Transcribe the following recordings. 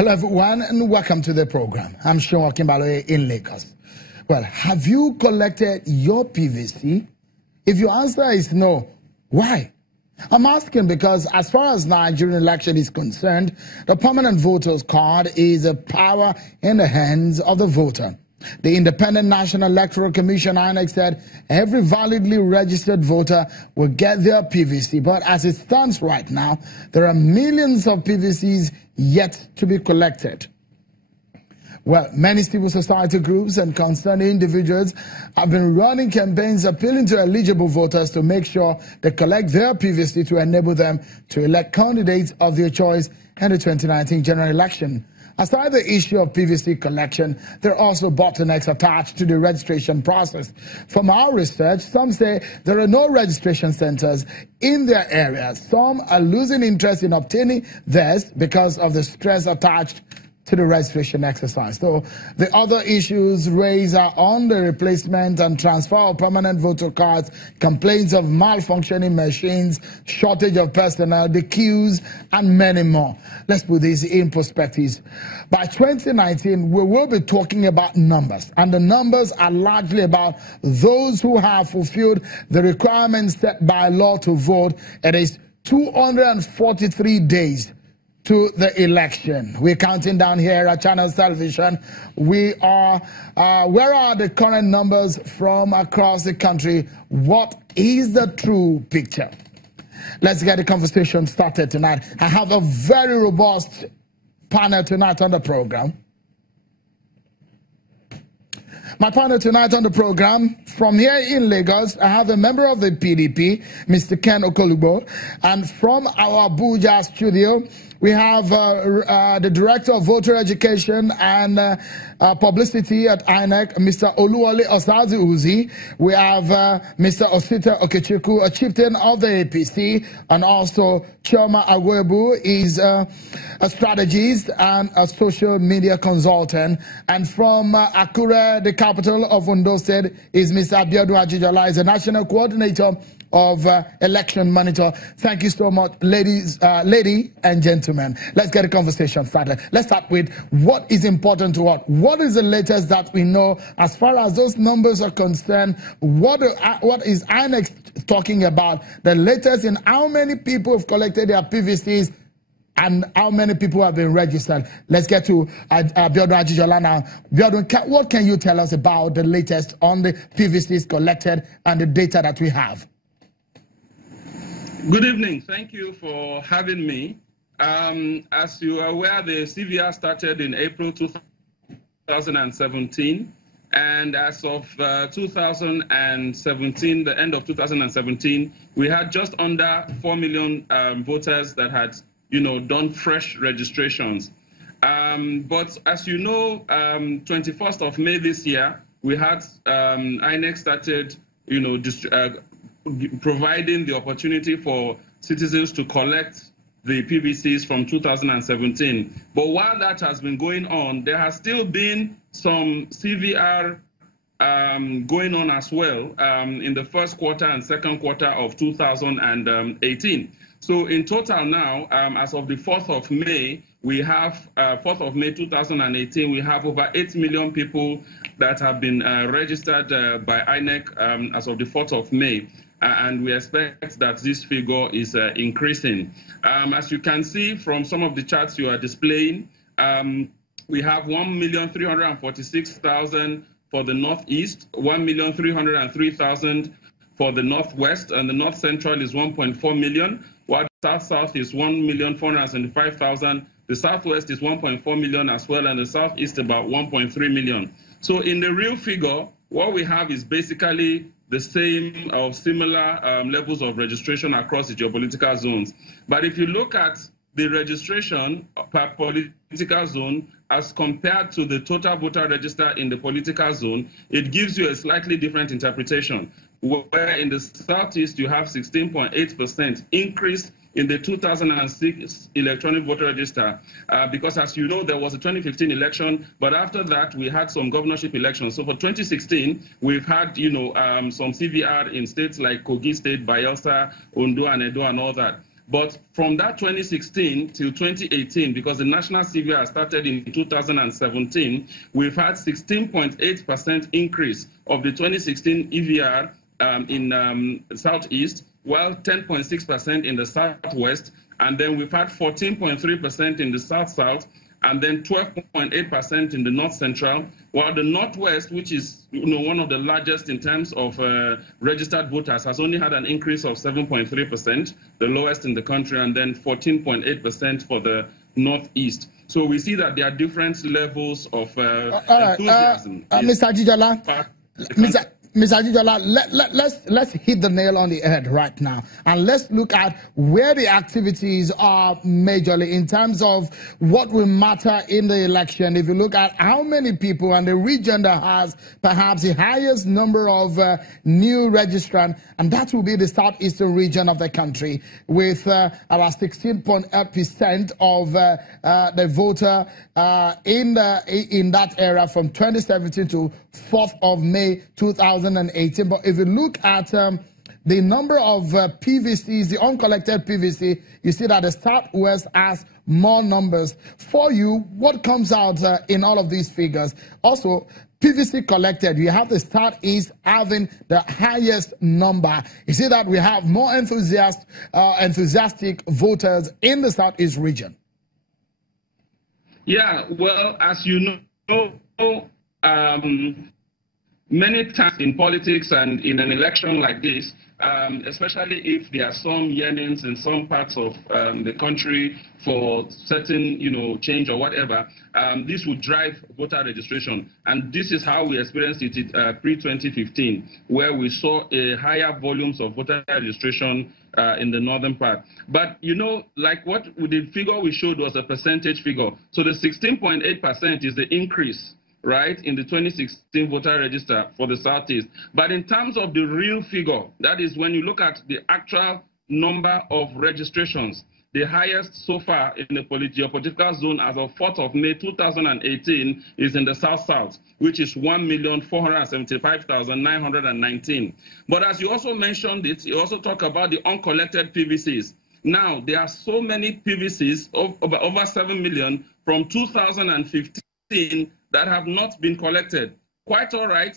Hello everyone and welcome to the program. I'm Sean Kimbalo in Lagos. Well, have you collected your PVC? If your answer is no, why? I'm asking because as far as Nigerian election is concerned, the permanent voter's card is a power in the hands of the voter. The Independent National Electoral Commission, INEC, said every validly registered voter will get their PVC. But as it stands right now, there are millions of PVCs yet to be collected. Well, many civil society groups and concerned individuals have been running campaigns appealing to eligible voters to make sure they collect their PVC to enable them to elect candidates of their choice in the 2019 general election. Aside the issue of PVC collection, there are also bottlenecks attached to the registration process. From our research, some say there are no registration centers in their areas. Some are losing interest in obtaining theirs because of the stress attached to the registration exercise. So the other issues raised are on the replacement and transfer of permanent voter cards, complaints of malfunctioning machines, shortage of personnel, the queues, and many more. Let's put this in perspective. By 2019, we will be talking about numbers, and the numbers are largely about those who have fulfilled the requirements set by law to vote. It is 243 days to the election. We're counting down here at Channels Television. We are, where are the current numbers from across the country? What is the true picture? Let's get the conversation started tonight. I have a very robust panel tonight on the program. My partner tonight on the program, from here in Lagos, I have a member of the PDP, Mr. Ken Okolugbo, and from our Abuja studio, we have the Director of Voter Education and Publicity at INEC, Mr. Oluwole Osazi-Uzi. We have Mr. Osita Okechukwu, a chieftain of the APC, and also Chioma Agwebu is a strategist and a social media consultant. And from Akure, the capital of Ondo State, is Mr. Abiodun Ajijola, is a national coordinator of Election Monitor. Thank you so much, ladies and gentlemen. Let's get a conversation started. Let's start with what is important to what. What is the latest that we know as far as those numbers are concerned? What is INEC talking about? The latest in how many people have collected their PVCs and how many people have been registered. Let's get to Abiodun Ajijola now. Abiodun, what can you tell us about the latest on the PVCs collected and the data that we have? Good evening. Thank you for having me. As you are aware, the CVR started in April 2017, and as of 2017, the end of 2017, we had just under 4 million voters that had, done fresh registrations. But as you know, 21st of May this year, we had INEC started, providing the opportunity for citizens to collect the PVCs from 2017. But while that has been going on, there has still been some CVR going on as well in the first quarter and second quarter of 2018. So in total now, as of the 4th of May, we have 4th of May 2018, we have over 8 million people that have been registered by INEC as of the 4th of May. And we expect that this figure is increasing. As you can see from some of the charts you are displaying, we have 1,346,000 for the Northeast, 1,303,000 for the Northwest, and the North Central is 1.4 million, while the South is 1,475,000. The Southwest is 1.4 million as well, and the Southeast about 1.3 million. So in the real figure, what we have is basically the same or similar levels of registration across the geopolitical zones. But if you look at the registration per political zone as compared to the total voter register in the political zone, it gives you a slightly different interpretation, where in the Southeast you have 16.8% increase in the 2006 electronic voter register, because as you know, there was a 2015 election, but after that we had some governorship elections. So for 2016, we've had, some CVR in states like Kogi State, Bayelsa, Ondo, and Edo, and all that. But from that 2016 till 2018, because the national CVR started in 2017, we've had 16.8% increase of the 2016 EVR in Southeast, while 10.6% in the Southwest, and then we've had 14.3% in the South-South, and then 12.8% in the North Central, while the Northwest, which is one of the largest in terms of registered voters, has only had an increase of 7.3%, the lowest in the country, and then 14.8% for the Northeast. So we see that there are different levels of enthusiasm. Mr. Ajijola, Mr. Ajijola, let's hit the nail on the head right now, and let's look at where the activities are majorly in terms of what will matter in the election. If you look at how many people and the region that has perhaps the highest number of new registrants, and that will be the southeastern region of the country, with about 16.8% of the voter in that area from 2017 to 4th of May 2018. But if you look at the number of PVCs, the uncollected PVC, you see that the Southwest has more numbers. For you, what comes out in all of these figures? Also, PVC collected, you have the Southeast having the highest number. You see that we have more enthusiastic voters in the Southeast region. Yeah, well, as you know, many times in politics and in an election like this, especially if there are some yearnings in some parts of the country for certain, change or whatever, this would drive voter registration. And this is how we experienced it pre-2015, where we saw a higher volumes of voter registration in the northern part. But, like what the figure we showed was a percentage figure. So the 16.8% is the increase, right, in the 2016 voter register for the Southeast. But in terms of the real figure, that is when you look at the actual number of registrations, the highest so far in the geopolitical zone as of 4th of May 2018 is in the South-South, which is 1,475,919. But as you also mentioned it, you also talk about the uncollected PVCs. Now, there are so many PVCs, over 7 million, from 2015 that have not been collected. Quite all right.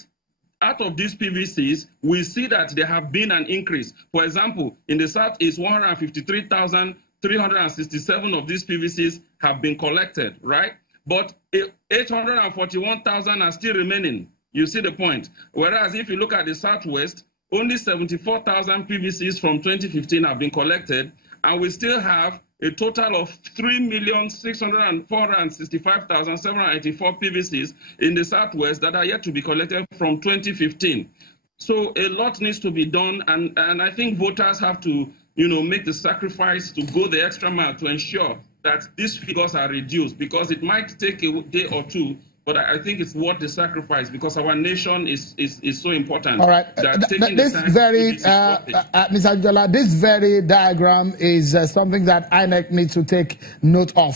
Out of these PVCs, we see that there have been an increase. For example, in the South is 153,367 of these PVCs have been collected, right? But 841,000 are still remaining. You see the point. Whereas if you look at the Southwest, only 74,000 PVCs from 2015 have been collected, and we still have a total of 3,465,784 PVCs in the Southwest that are yet to be collected from 2015. So a lot needs to be done, and I think voters have to, make the sacrifice to go the extra mile to ensure that these figures are reduced, because it might take a day or two, but I think it's worth the sacrifice because our nation is so important. All right. This very, Mr. Ajijola, this very diagram is something that INEC needs to take note of.